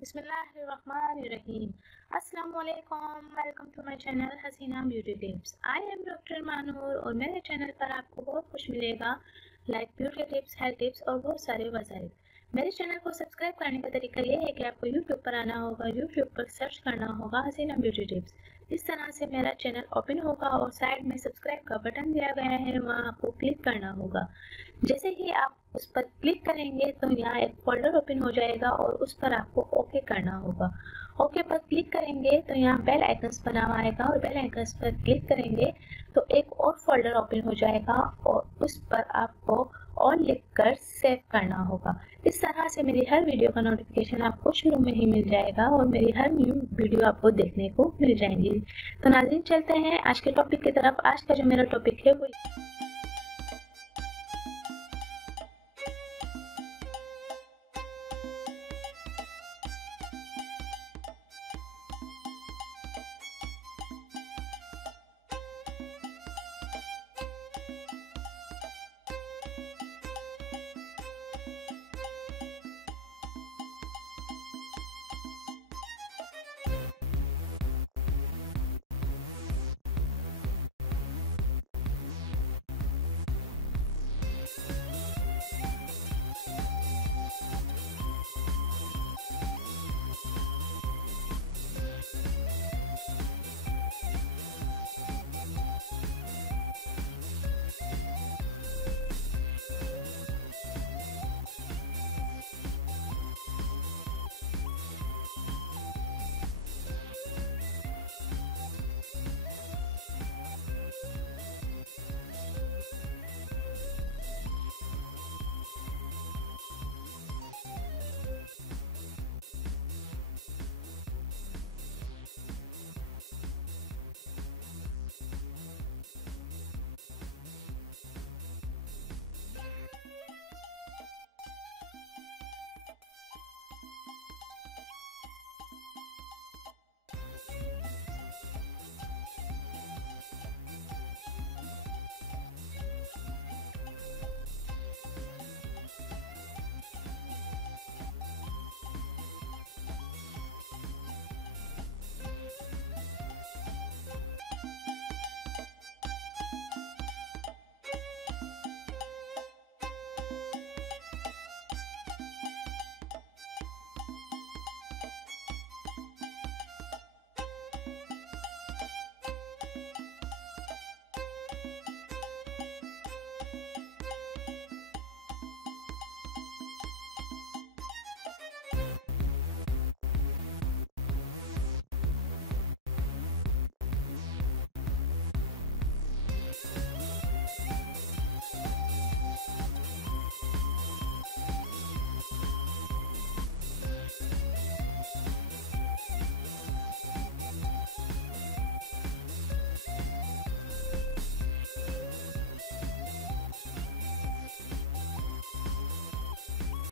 बिस्मिल्लाहिर्रहमानिर्रहीम। अस्सलामुअलैकुम, welcome to my channel Haseena beauty tips. I am doctor Manoor और मेरे चैनल पर आपको बहुत कुछ मिलेगा, like beauty tips, health tips और बहुत सारे वसाइल। मेरे चैनल को सब्सक्राइब करने का तरीका ये है कि आपको यूट्यूब पर आना होगा, यूट्यूब पर सर्च करना होगा हसीना ब्यूटी टिप्स। इस तरह से मेरा चैनल ओपन होगा और साइड में सब्सक्राइब का बटन दिया गया है, वहाँ आपको क्लिक करना होगा। जैसे ही आप उस पर क्लिक करेंगे तो यहाँ एक फोल्डर ओपन हो जाएगा और उस पर आपको ओके करना होगा। ओके पर क्लिक करेंगे तो यहाँ बेल आइकन्स बना हुआ आएगा और बेल आइकन्स पर क्लिक करेंगे तो एक और फोल्डर ओपन हो जाएगा और उस पर आपको ऑल लिखकर सेव करना होगा। इस तरह से मेरी हर वीडियो का नोटिफिकेशन आपको शुरू में ही मिल जाएगा और मेरी हर न्यू वीडियो आपको देखने को मिल जाएंगी। तो नाज़रीन, चलते हैं आज के टॉपिक की तरफ। आज का जो मेरा टॉपिक है वो